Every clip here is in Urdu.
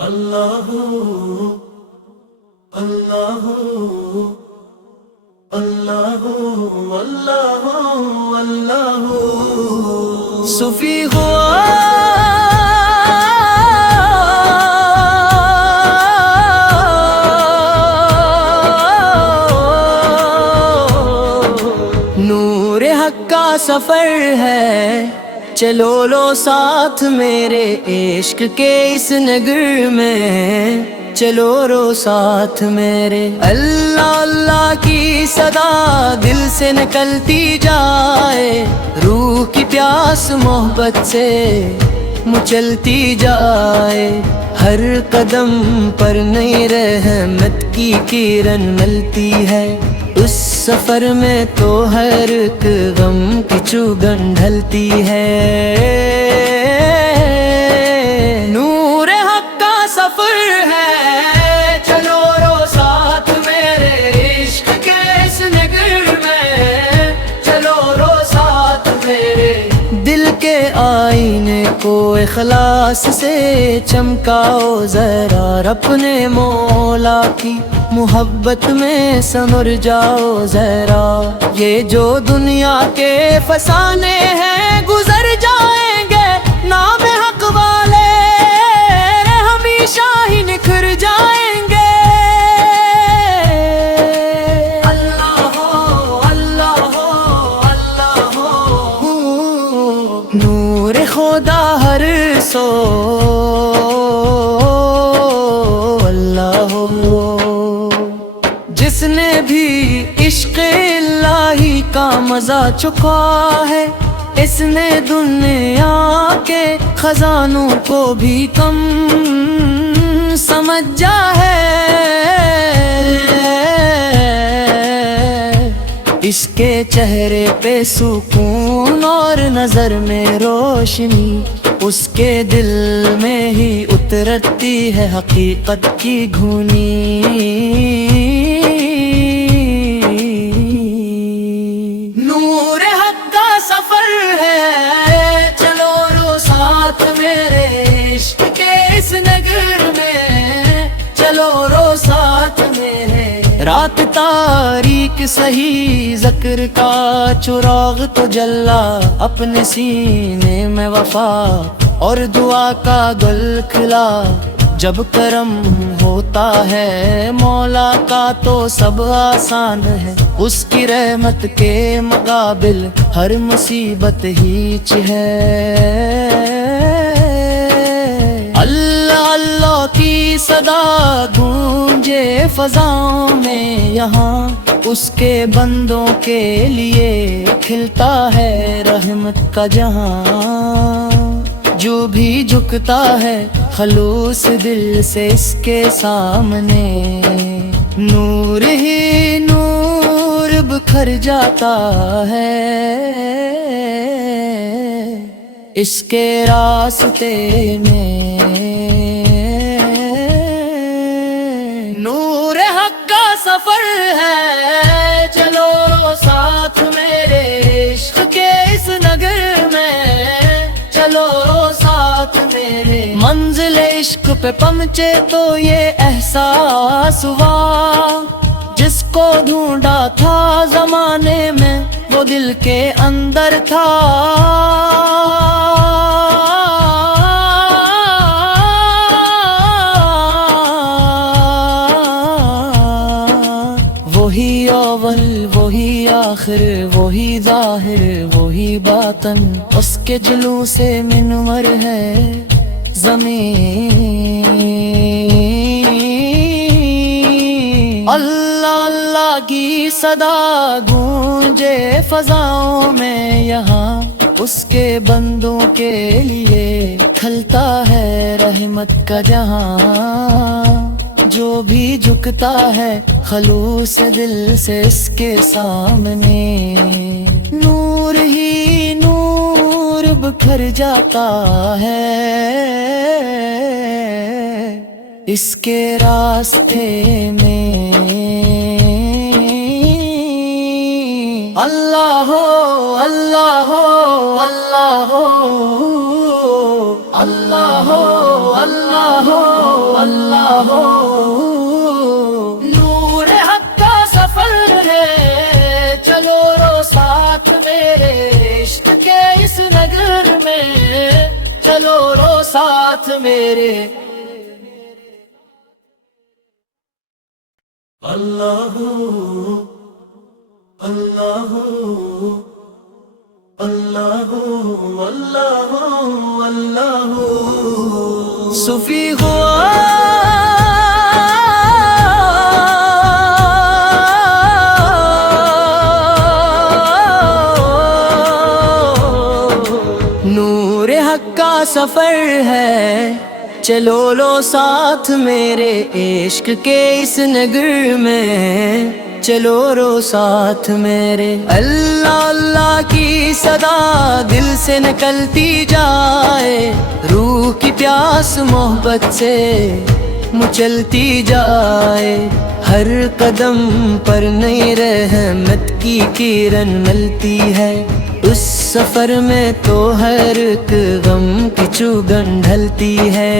اللہ اللہ اللہ اللہ اللہ صوفی ہوا نور حق کا سفر ہے، چلو لو ساتھ میرے عشق کے اس نگر میں، چلو رو ساتھ میرے۔ اللہ اللہ کی صدا دل سے نکلتی جائے، روح کی پیاس محبت سے مچلتی جائے، ہر قدم پر نئی رحمت کی کرن ملتی ہے، اس سفر میں تو ہر ایک غم کی چوگن ڈھلتی ہے۔ نور حق کا سفر ہے، چلو رو ساتھ میرے عشق کے اس نگر میں، چلو رو ساتھ میرے۔ دل کے آئینے کو اخلاص سے چمکاؤ ذرا، اپنے مولا کی محبت میں سمر جاؤ ذرا، یہ جو دنیا کے فسانے ہیں گزر جائیں گے، نام حق والے ہمیشہ ہی نکھر جائیں گے۔ اللہ ہو اللہ ہو اللہ ہو، نور خدا ہر سو اللہ ہو۔ جس نے بھی عشق الہی کا مزہ چکھا ہے، اس نے دنیا کے خزانوں کو بھی کم سمجھا ہے، اس کے چہرے پہ سکون اور نظر میں روشنی، اس کے دل میں ہی اترتی ہے حقیقت کی گھونی۔ نور حق کا سفر ہے، چلو رو ساتھ میرے عشق کے اس نگر میں، چلو رو ساتھ میرے۔ رات تاریک سہی ذکر کا چراغ تو جلا، اپنے سینے میں وفا اور دعا کا گل کھلا، جب کرم ہوتا ہے مولا کا تو سب آسان ہے، اس کی رحمت کے مقابل ہر مصیبت ہیچ ہے۔ اللہ اللہ کی صدا گونجے فضاؤں میں، یہاں اس کے بندوں کے لیے کھلتا ہے رحمت کا جہاں، جو بھی جھکتا ہے خلوص دل سے اس کے سامنے، نور ہی نور بکھر جاتا ہے اس کے راستے میں۔ نور حق کا سفر ہے، چلو ساتھ میرے عشق کے اس نگر میں، چلو ساتھ میرے۔ منزل عشق پہ پہنچے تو یہ احساس ہوا، جس کو ڈھونڈا تھا زمانے میں وہ دل کے اندر تھا، وہی اول وہی آخر وہی ظاہر وہی باطن، اس کے جلووں سے منور ہے زمین۔ اللہ اللہ کی صدا گونجے فضاؤں میں، یہاں اس کے بندوں کے لیے کھلتا ہے رحمت کا جہاں، جو بھی جھکتا ہے خلوص دل سے اس کے سامنے، نور ہی نور بکھر جاتا ہے اس کے راستے میں۔ اللہ ہو اللہ ہو اللہ ہو اللہ ہو اللہ ہو اللہ ہو نور حق کا سفر ہے چلو رو ساتھ میرے عشق کے اس نگر میں چلو رو ساتھ میرے اللہ اللہ اللہ اللہ اللہ صوفی ہوا نور حق کا سفر ہے چلو لو ساتھ میرے عشق کے اس نگر میں چلو رو ساتھ میرے اللہ اللہ کی صدا دل سے نکلتی جائے روح کی پیاس محبت سے مچلتی جائے ہر قدم پر نئی رحمت کی کرن ملتی ہے اس سفر میں تو ہر ایک غم کی چوگن ڈھلتی ہے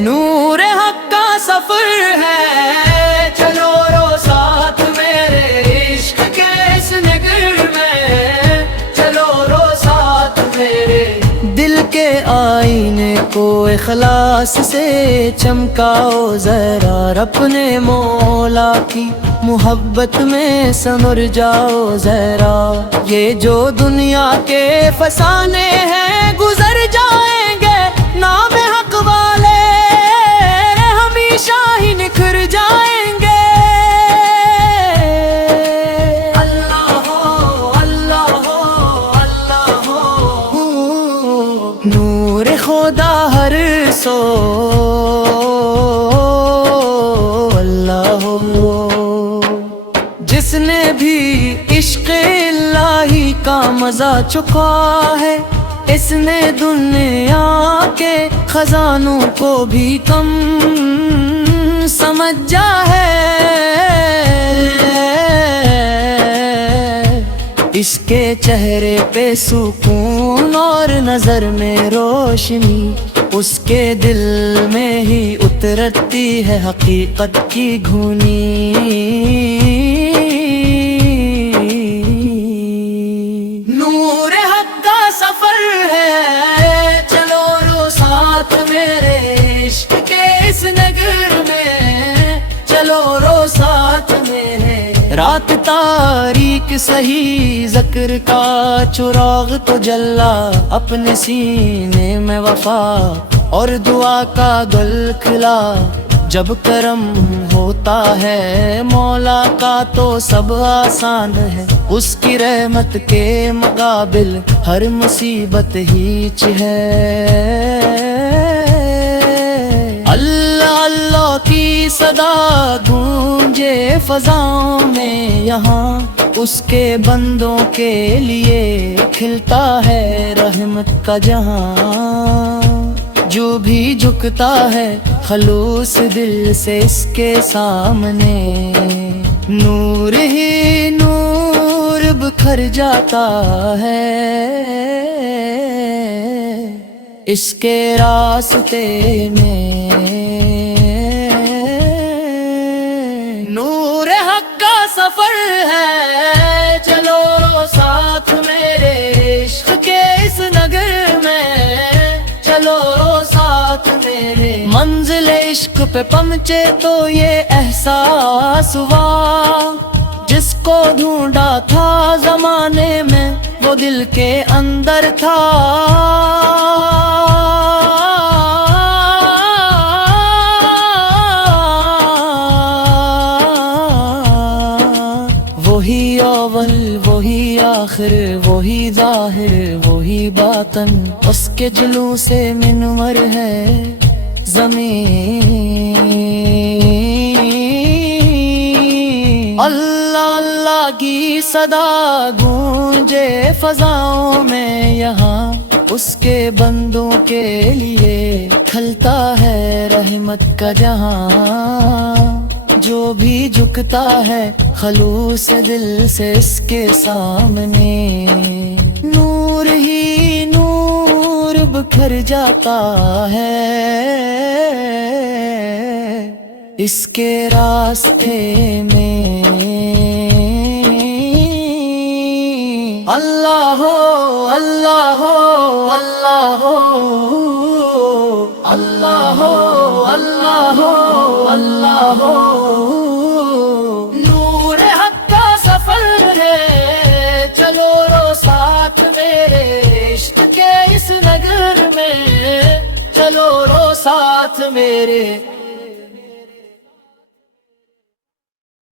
نور حق کا سفر ہے چلو رو ساتھ میرے عشق کے اس نگر میں چلو رو ساتھ میرے دل کے آئینے کو اخلاص سے چمکاؤ ذرا اپنے مولا کی محبت میں سمر جاؤ ذرا یہ جو دنیا کے فسانے ہیں گزر جائیں گے نام حق والے ہمیشہ ہی نکھر جائیں گے اللہ ہو اللہ ہو اللہ ہو نور خدا ہر سو اللہ ہو جس نے بھی عشق الہی کا مزہ چکھا ہے اس نے دنیا کے خزانوں کو بھی کم سمجھا ہے اس کے چہرے پہ سکون اور نظر میں روشنی اس کے دل میں ہی اترتی ہے حقیقت کی گھونی نور حق کا سفر ہے چلو رو ساتھ میرے عشق کے اس نگر میں چلو رو ساتھ میرے رات تاریک سہی ذکر کا چراغ تو جلا اپنے سینے میں وفا اور دعا کا گل کھلا جب کرم ہوتا ہے مولا کا تو سب آسان ہے اس کی رحمت کے مقابل ہر مصیبت ہیچ ہے اللہ اللہ کی صدا گونجے فضاؤں میں یہاں اس کے بندوں کے لیے کھلتا ہے رحمت کا جہاں جو بھی جھکتا ہے خلوص دل سے اس کے سامنے نور ہی نور بکھر جاتا ہے اس کے راستے میں نور حق کا سفر ہے چلو ساتھ میرے عشق کے اس نگر میں چلو ساتھ میرے منزل عشق پہ پہنچے تو یہ احساس ہوا جس کو ڈھونڈا تھا زمانے میں وہ دل کے اندر تھا وہی اول وہی آخر وہی ظاہر وہی باطن اس کے جلوں سے منور ہے زمین اللہ اللہ کی صدا گونجے فضاؤں میں یہاں اس کے بندوں کے لیے کھلتا ہے رحمت کا جہاں جو بھی جھکتا ہے خلوص دل سے اس کے سامنے نور ہی نور بکھر جاتا ہے، اس کے راستے میں اللہ ہو اللہ ہو اللہ ہو اللہ ہو اللہ ہو اللہ ہو۔ نور حق کا سفر ہے، چلو رو ساتھ میرے عشق کے اس نگر میں، چلو رو ساتھ میرے